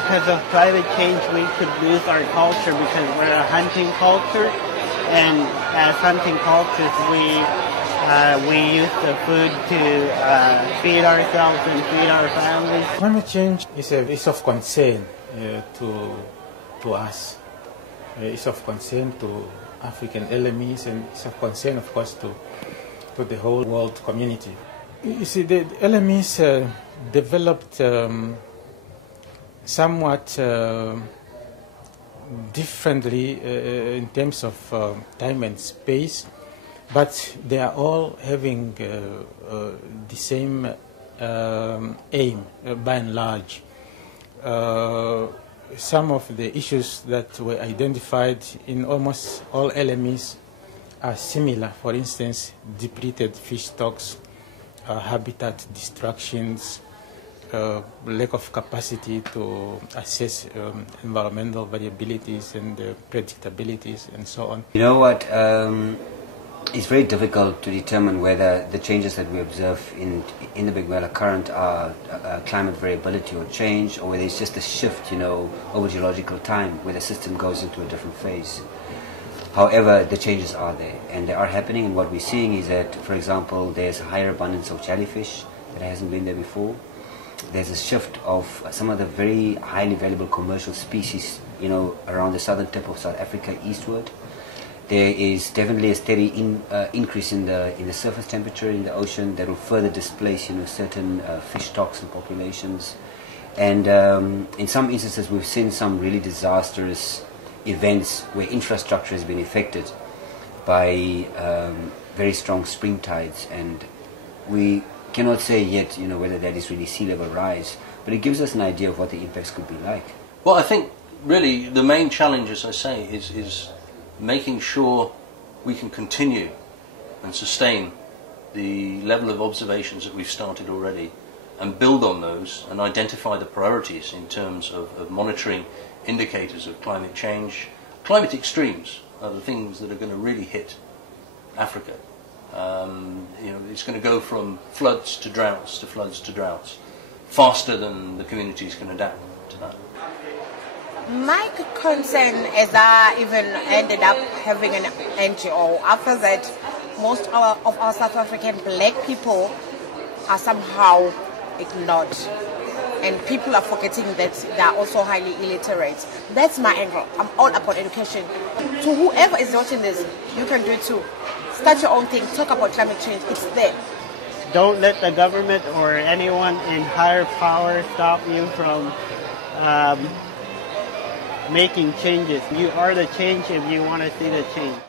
because of climate change, we could lose our culture because we're a hunting culture, and as hunting cultures, we use the food to feed ourselves and feed our families. Climate change is of concern to us. It's of concern to African LMEs, and it's of concern, of course, to the whole world community. You see, the LMEs developed somewhat differently in terms of time and space, but they are all having the same aim, by and large. Some of the issues that were identified in almost all LMEs are similar. For instance, depleted fish stocks, habitat destructions, lack of capacity to assess environmental variabilities and predictabilities, and so on. You know what? It's very difficult to determine whether the changes that we observe in the Big Whale Current are climate variability or change, or whether it's just a shift, over geological time, where the system goes into a different phase. However, the changes are there, and they are happening, and what we're seeing is that, for example, there's a higher abundance of jellyfish that hasn't been there before. There's a shift of some of the very highly valuable commercial species, around the southern tip of South Africa eastward. There is definitely a steady increase in the surface temperature in the ocean that will further displace, certain fish stocks and populations. And in some instances, we've seen some really disastrous events where infrastructure has been affected by very strong spring tides, and we cannot say yet, whether that is really sea level rise, but it gives us an idea of what the impacts could be like. Well, I think really the main challenge, as I say, is making sure we can continue and sustain the level of observations that we've started already, and build on those and identify the priorities in terms of monitoring indicators of climate change. Climate extremes are the things that are going to really hit Africa. It's going to go from floods to droughts to floods to droughts faster than the communities can adapt to that. My concern is I even ended up having an NGO. After that, most of our South African black people are somehow ignored, and people are forgetting that they are also highly illiterate. That's my angle. I'm all about education. To whoever is watching this, you can do it too. Start your own thing. Talk about climate change. It's there. Don't let the government or anyone in higher power stop you from making changes. You are the change if you want to see the change.